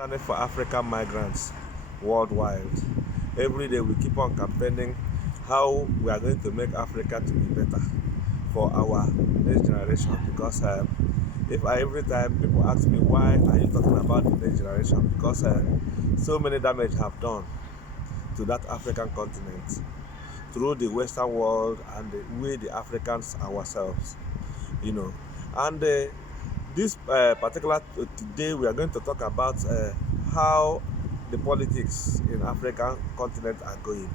Standing for African migrants worldwide. Every day we keep on campaigning how we are going to make Africa to be better for our next generation. Because every time people ask me why are you talking about the next generation, because so many damage have done to that African continent through the Western world and we the Africans ourselves. You know, and this particular today we are going to talk about how the politics in African continent are going.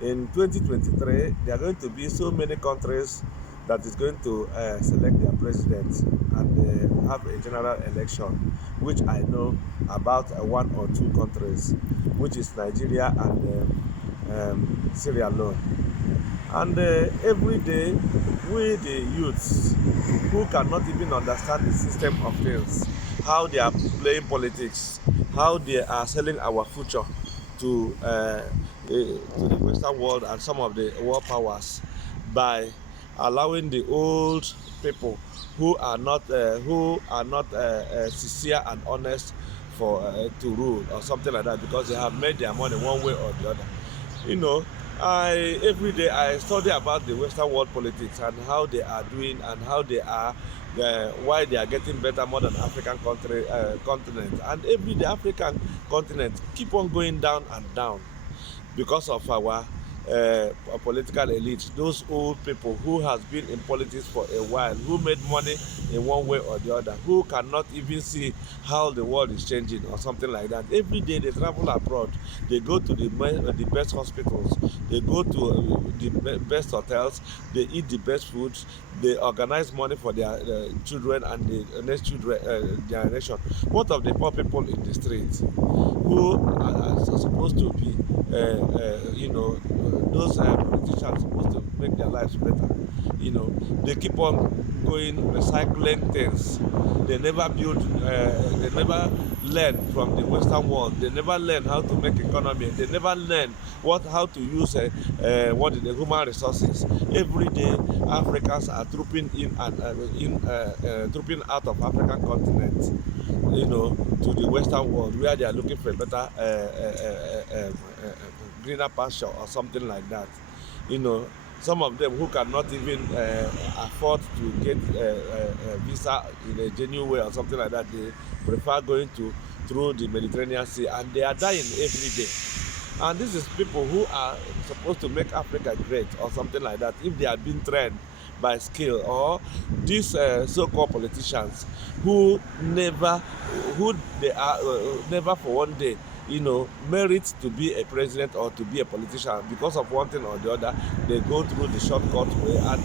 In 2023, there are going to be so many countries that is going to select their presidents and have a general election, which I know about one or two countries, which is Nigeria and Sierra Leone. And every day, we the youths who cannot even understand the system of things, how they are playing politics, how they are selling our future to the Western world and some of the world powers by allowing the old people who are not sincere and honest for to rule or something like that, because they have made their money one way or the other. You know, I every day I study about the Western world politics and how they are doing and how they are, why they are getting better more than African continent. And every day African continent keep on going down and down because of our political elite, those old people who has been in politics for a while, who made money in one way or the other, who cannot even see how the world is changing or something like that. Every day they travel abroad, they go to the best hospitals, they go to the best hotels, they eat the best foods, they organize money for their children and the next children generation. What of the poor people in the streets who are supposed to be those politicians supposed to make their lives better? They keep on going recycling things. They never build, they never learn from the Western world. They never learn how to make economy. They never learn how to use what is the human resources. Every day Africans are trooping in and trooping out of African continent, to the Western world, where they are looking for a better greener pasture or something like that. You know, some of them who cannot even afford to get a visa in a genuine way or something like that, they prefer going through the Mediterranean Sea, and they are dying every day. And this is people who are supposed to make Africa great or something like that, if they are being trained by skill, or these so-called politicians who they are never for one day merit to be a president or to be a politician. Because of one thing or the other, they go through the shortcut way, and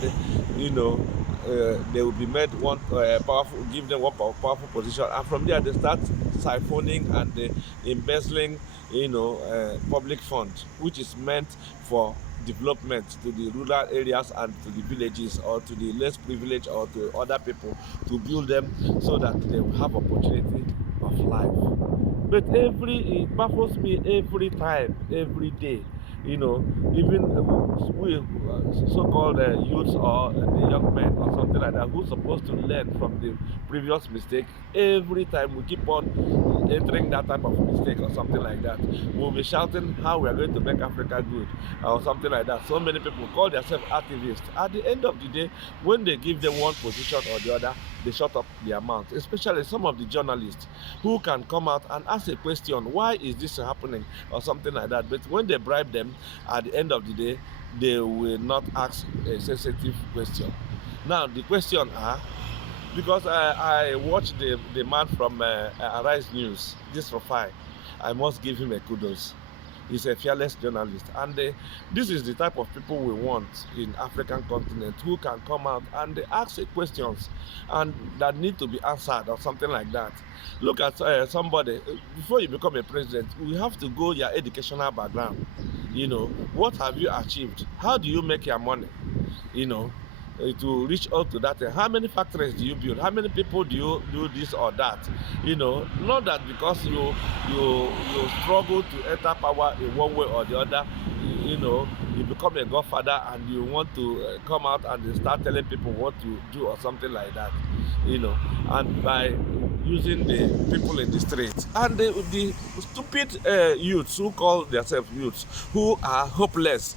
they will be made one powerful, give them one powerful position, and from there they start siphoning and embezzling public funds, which is meant for development to the rural areas and to the villages, or to the less privileged, or to other people, to build them so that they will have opportunity of life. But it baffles me every time, every day. Even we so-called youths, or the young men or something like that, who's supposed to learn from the previous mistake. Every time we keep on entering that type of mistake or something like that, we'll be shouting how we are going to make Africa good or something like that. So many people call themselves activists. At the end of the day, when they give them one position or the other, they shut up their mouth, especially some of the journalists who can come out and ask a question, why is this happening or something like that. But when they bribe them, at the end of the day, they will not ask a sensitive question. Now the question are, because I watched the man from Arise News, this Rufai, I must give him a kudos. He's a fearless journalist, and this is the type of people we want in African continent, who can come out and ask questions and that need to be answered or something like that. Look at somebody, before you become a president, we have to go your educational background. What have you achieved? How do you make your money? you know to reach out to that. How many factories do you build? How many people do you do this or that? Not that because you struggle to enter power in one way or the other, you become a godfather and you want to come out and start telling people what to do or something like that. And by using the people in the streets. And the stupid youths who call themselves youths, who are hopeless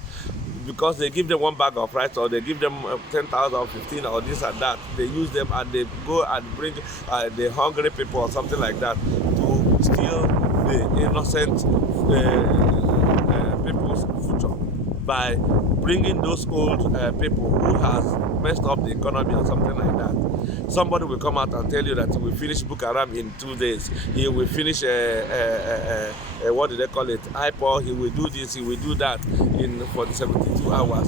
because they give them one bag of rice or they give them 10,000 or 15 or this and that. They use them and they go and bring the hungry people or something like that to steal the innocent people's future by bringing those old people who has messed up the economy or something like that. Somebody will come out and tell you that we finish Boko Haram in 2 days. He will finish what do they call it? IPOL. He will do this. He will do that in for the 72 hours.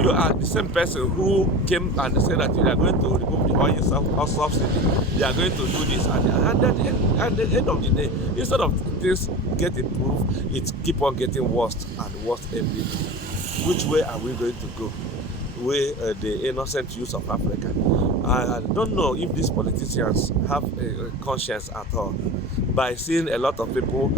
You are the same person who came and said that you are going to remove the oil subsidy. You are going to do this, and at the end of the day, instead of things get improved, it keep on getting worse and worse every day. Which way are we going to go? The innocent youth of Africa. I don't know if these politicians have a conscience at all. By seeing a lot of people,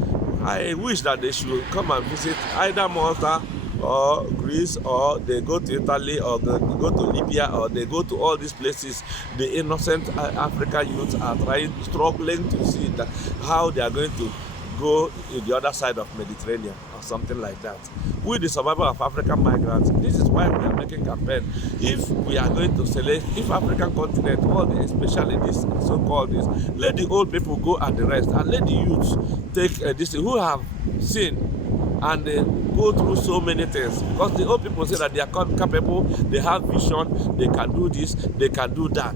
I wish that they should come and visit either Malta or Greece, or they go to Italy, or they go to Libya, or they go to all these places. The innocent African youths are struggling to see that how they are going to go in the other side of Mediterranean or something like that. With the survival of African migrants, this is why we are making campaign. If we are going to select, if African continent, especially this so-called this, let the old people go and the rest, and let the youths take this who have seen and go through so many things, because the old people say that they are capable, they have vision, they can do this, they can do that,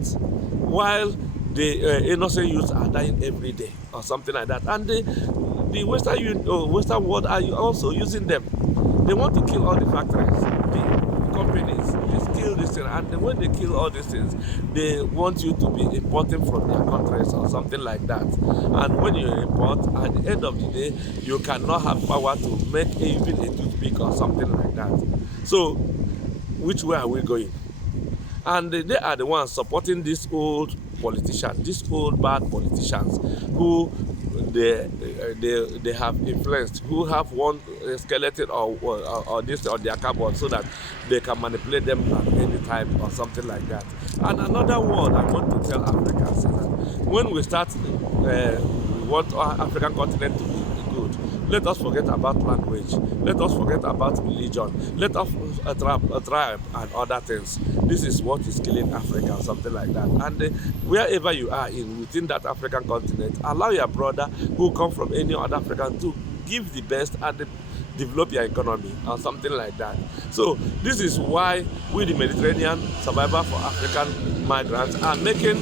while the innocent youths are dying every day or something like that. And the Western world are also using them. They want to kill all the factories, the companies. They kill this thing, and when they kill all these things, they want you to be importing from their countries or something like that. And when you import, at the end of the day, you cannot have power to make even a toothpick or something like that. So, which way are we going? And they are the ones supporting these old politicians, these old bad politicians, who they have influenced, who have one skeleton or this on their cupboard, so that they can manipulate them at any time or something like that. And another word I want to tell Africans is that when we start, we want our African continent to be good. Let us forget about language. Let us forget about religion. Let us tribe and other things. This is what is killing Africa, something like that. And wherever you are within that African continent, allow your brother who come from any other African to give the best and develop your economy or something like that. So this is why we, the Mediterranean Survivor for African Migrants, are making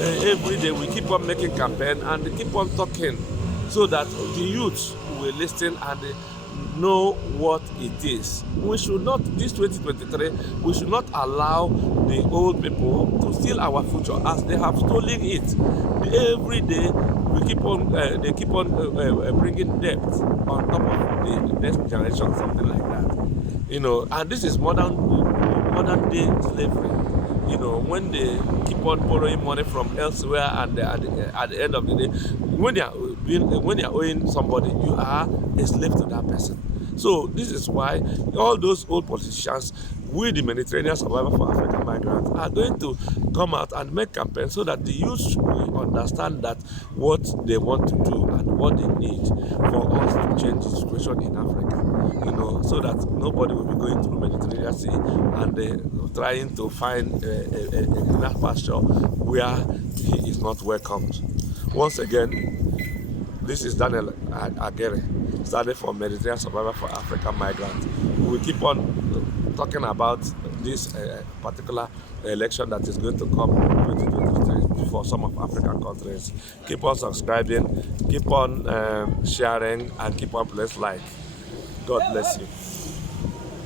every day, we keep on making campaign and keep on talking, so that the youths will listen and know what it is. We should not, this 2023, we should not allow the old people to steal our future as they have stolen it. Every day we keep on, they keep on bringing debt on top of the next generation, something like that. And this is modern day slavery. When they keep on borrowing money from elsewhere, and at the end of the day, when they are owing somebody, you are a slave to that person. So this is why all those old politicians, we the Mediterranean Survivor for African Migrants, are going to come out and make campaigns, so that the youth will understand that what they want to do and what they need for us to change the situation in Africa. So that nobody will be going through Mediterranean Sea and trying to find a pasture where he is not welcomed. Once again, this is Daniel Agere, started from Mediterranean Survivor for African Migrants. We will keep on talking about this particular election that is going to come in 2023 for some of African countries. Keep on subscribing, keep on sharing, and keep on pressing like. God bless you.